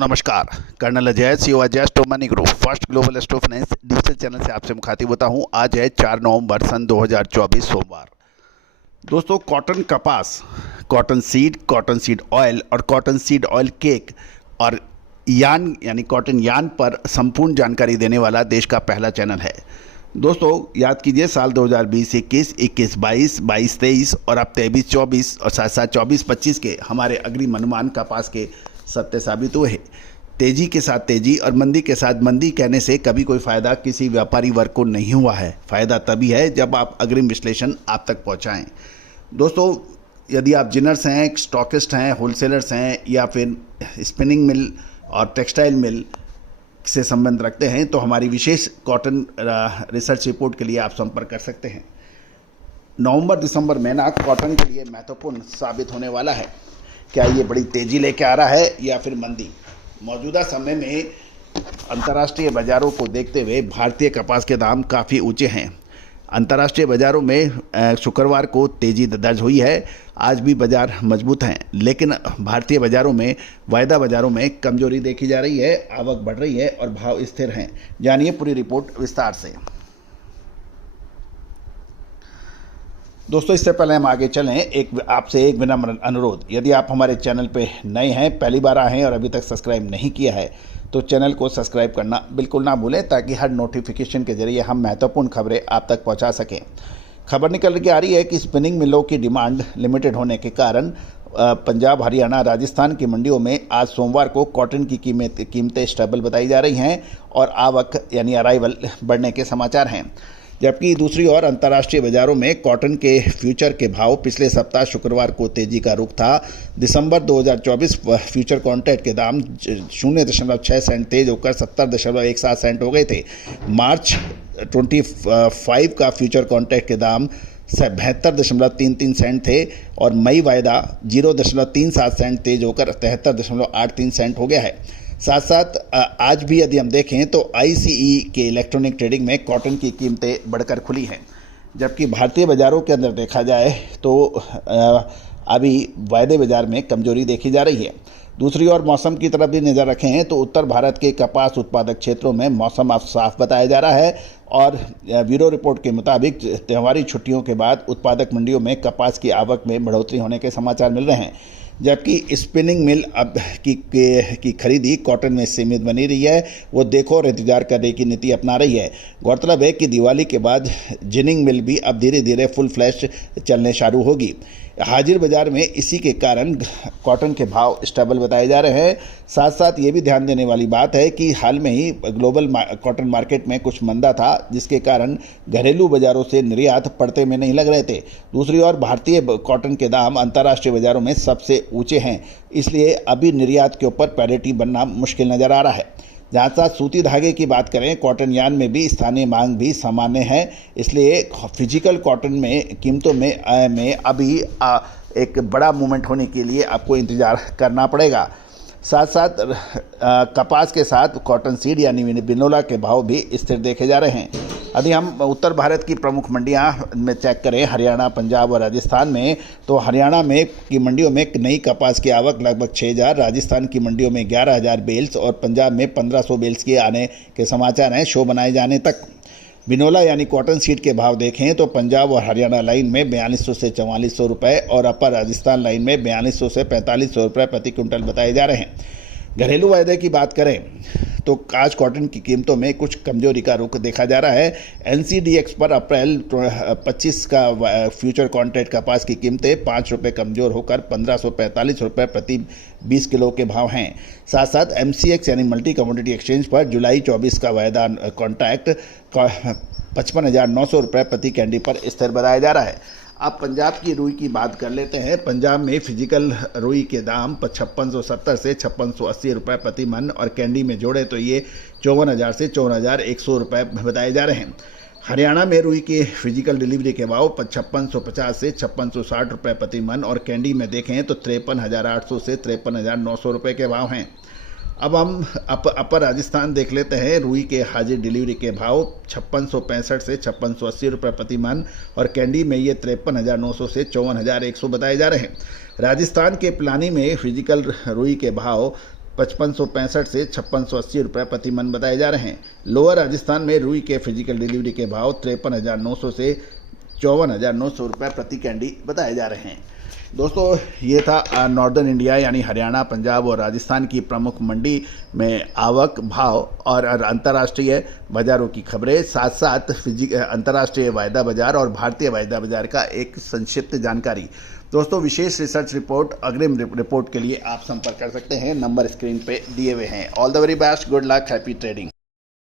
नमस्कार। Colonel Ajay, CEO Ajay store money group first global store finance digital channel से आपसे मुखातिब होता हूं। आज है 4 नवंबर सन 2024 सोमवार। दोस्तों, कॉटन कपास, कॉटन सीड ऑयल और कॉटन सीड ऑयल केक और यान यानी कॉटन यान पर संपूर्ण जानकारी देने वाला देश का पहला चैनल है। दोस्तों, याद कीजिए, साल 2020-21, 21-22, 22-23 और अब 23-24 और साथ साथ 24-25 के हमारे अग्रिम अनुमान कपास के सत्य साबित हुए हैं। तेजी के साथ तेजी और मंदी के साथ मंदी कहने से कभी कोई फ़ायदा किसी व्यापारी वर्ग को नहीं हुआ है। फ़ायदा तभी है जब आप अग्रिम विश्लेषण आप तक पहुंचाएं। दोस्तों, यदि आप जिनर्स हैं, स्टॉकिस्ट हैं, होलसेलर्स हैं या फिर स्पिनिंग मिल और टेक्सटाइल मिल से संबंध रखते हैं तो हमारी विशेष कॉटन रिसर्च रिपोर्ट के लिए आप संपर्क कर सकते हैं। नवंबर-दिसंबर महीना कॉटन के लिए महत्वपूर्ण साबित होने वाला है। क्या ये बड़ी तेजी लेके आ रहा है या फिर मंदी? मौजूदा समय में अंतर्राष्ट्रीय बाज़ारों को देखते हुए भारतीय कपास के दाम काफ़ी ऊंचे हैं। अंतर्राष्ट्रीय बाज़ारों में शुक्रवार को तेज़ी दर्ज हुई है। आज भी बाज़ार मजबूत हैं, लेकिन भारतीय बाज़ारों में वायदा बाज़ारों में कमजोरी देखी जा रही है। आवक बढ़ रही है और भाव स्थिर हैं। जानिए पूरी रिपोर्ट विस्तार से। दोस्तों, इससे पहले हम आगे चलें, आपसे एक विनम्र अनुरोध। यदि आप हमारे चैनल पे नए हैं, पहली बार आए हैं और अभी तक सब्सक्राइब नहीं किया है तो चैनल को सब्सक्राइब करना बिल्कुल ना भूलें, ताकि हर नोटिफिकेशन के जरिए हम महत्वपूर्ण खबरें आप तक पहुंचा सकें। खबर निकल के आ रही है कि स्पिनिंग मिलों की डिमांड लिमिटेड होने के कारण पंजाब, हरियाणा, राजस्थान की मंडियों में आज सोमवार को कॉटन की कीमतें स्टेबल बताई जा रही हैं और आवक यानी अराइवल बढ़ने के समाचार हैं। जबकि दूसरी ओर अंतर्राष्ट्रीय बाज़ारों में कॉटन के फ्यूचर के भाव पिछले सप्ताह शुक्रवार को तेजी का रुख था। दिसंबर 2024 फ्यूचर कॉन्ट्रैक्ट के दाम 0.6 सेंट तेज होकर 70.17 सेंट हो गए थे। मार्च 25 का फ्यूचर कॉन्ट्रैक्ट के दाम 72.33 सेंट थे और मई वायदा 0.37 सेंट तेज होकर 73.83 सेंट हो गया है। साथ साथ आज भी यदि हम देखें तो ICE के इलेक्ट्रॉनिक ट्रेडिंग में कॉटन की कीमतें बढ़कर खुली हैं। जबकि भारतीय बाज़ारों के अंदर देखा जाए तो अभी वायदे बाज़ार में कमजोरी देखी जा रही है। दूसरी ओर मौसम की तरफ भी नज़र रखें तो उत्तर भारत के कपास उत्पादक क्षेत्रों में मौसम अब साफ बताया जा रहा है और ब्यूरो रिपोर्ट के मुताबिक त्योहारी छुट्टियों के बाद उत्पादक मंडियों में कपास की आवक में बढ़ोतरी होने के समाचार मिल रहे हैं। जबकि स्पिनिंग मिल अब की खरीदी कॉटन में सीमित बनी रही है। वो देखो और इंतजार करने की नीति अपना रही है। गौरतलब है कि दिवाली के बाद जिनिंग मिल भी अब धीरे धीरे फुल फ्लैश चलने शुरू होगी। हाजिर बाजार में इसी के कारण कॉटन के भाव स्टेबल बताए जा रहे हैं। साथ साथ ये भी ध्यान देने वाली बात है कि हाल में ही ग्लोबल कॉटन मार्केट में कुछ मंदा था, जिसके कारण घरेलू बाज़ारों से निर्यात पड़ते में नहीं लग रहे थे। दूसरी ओर भारतीय कॉटन के दाम अंतर्राष्ट्रीय बाज़ारों में सबसे ऊंचे हैं, इसलिए अभी निर्यात के ऊपर पैरिटी बनना मुश्किल नज़र आ रहा है। जहाँ साथ सूती धागे की बात करें, कॉटन यान में भी स्थानीय मांग भी सामान्य है, इसलिए फिजिकल कॉटन में कीमतों में अभी एक बड़ा मूवमेंट होने के लिए आपको इंतज़ार करना पड़ेगा। साथ साथ कपास के साथ कॉटन सीड यानी बिनोला के भाव भी स्थिर देखे जा रहे हैं। यदि हम उत्तर भारत की प्रमुख मंडियां में चेक करें, हरियाणा, पंजाब और राजस्थान में, तो हरियाणा में की मंडियों में नई कपास की आवक लगभग 6,000, राजस्थान की मंडियों में 11,000 बेल्स और पंजाब में 1,500 बेल्स के आने के समाचार हैं शो बनाए जाने तक। बिनोला यानी कॉटन सीड के भाव देखें तो पंजाब और हरियाणा लाइन में 4200 से 4400 रुपये और अपर राजस्थान लाइन में 4200 से 4500 रुपये प्रति क्विंटल बताए जा रहे हैं। घरेलू वायदे की बात करें तो आज कॉटन की कीमतों में कुछ कमजोरी का रुख देखा जा रहा है। NCDX पर अप्रैल 25 का फ्यूचर कॉन्ट्रैक्ट कपास की कीमतें 5 रुपये कमजोर होकर 1545 रुपये प्रति 20 किलो के भाव हैं। साथ साथ MCX यानी मल्टी कमोडिटी एक्सचेंज पर जुलाई 24 का वायदा कॉन्ट्रैक्ट 55,900 रुपये प्रति कैंडी पर स्थिर बताया जा रहा है। अब पंजाब की रुई की बात कर लेते हैं। पंजाब में फिजिकल रुई के दाम 5670 से 5680 रुपये प्रति मन और कैंडी में जोड़े तो ये 54,000 से 54,100 रुपये बताए जा रहे हैं। हरियाणा में रुई के फिजिकल डिलीवरी के भाव 5650 से 5660 रुपये प्रति मन और कैंडी में देखें तो 53,800 से 53,900 रुपये के भाव हैं। अब हम अपर राजस्थान देख लेते हैं। रुई के हाजिर डिलीवरी के भाव 5665 से 5680 रुपये प्रति मन और कैंडी में ये 53,900 से 54,100 बताए जा रहे हैं। राजस्थान के पिलानी में फिजिकल रुई के भाव 5565 से 5680 रुपये प्रति मन बताए जा रहे हैं। लोअर राजस्थान में रुई के फिजिकल डिलीवरी के भाव 53,900 से 54,900 रुपये प्रति कैंडी बताए जा रहे हैं। दोस्तों ये था नॉर्दर्न इंडिया यानी हरियाणा, पंजाब और राजस्थान की प्रमुख मंडी में आवक, भाव और अंतर्राष्ट्रीय बाज़ारों की खबरें, साथ साथ अंतर्राष्ट्रीय वायदा बाज़ार और भारतीय वायदा बाज़ार का एक संक्षिप्त जानकारी। दोस्तों विशेष रिसर्च रिपोर्ट, अग्रिम रिपोर्ट के लिए आप संपर्क कर सकते हैं, नंबर स्क्रीन पे दिए हुए हैं। All the very best, good luck, happy trading.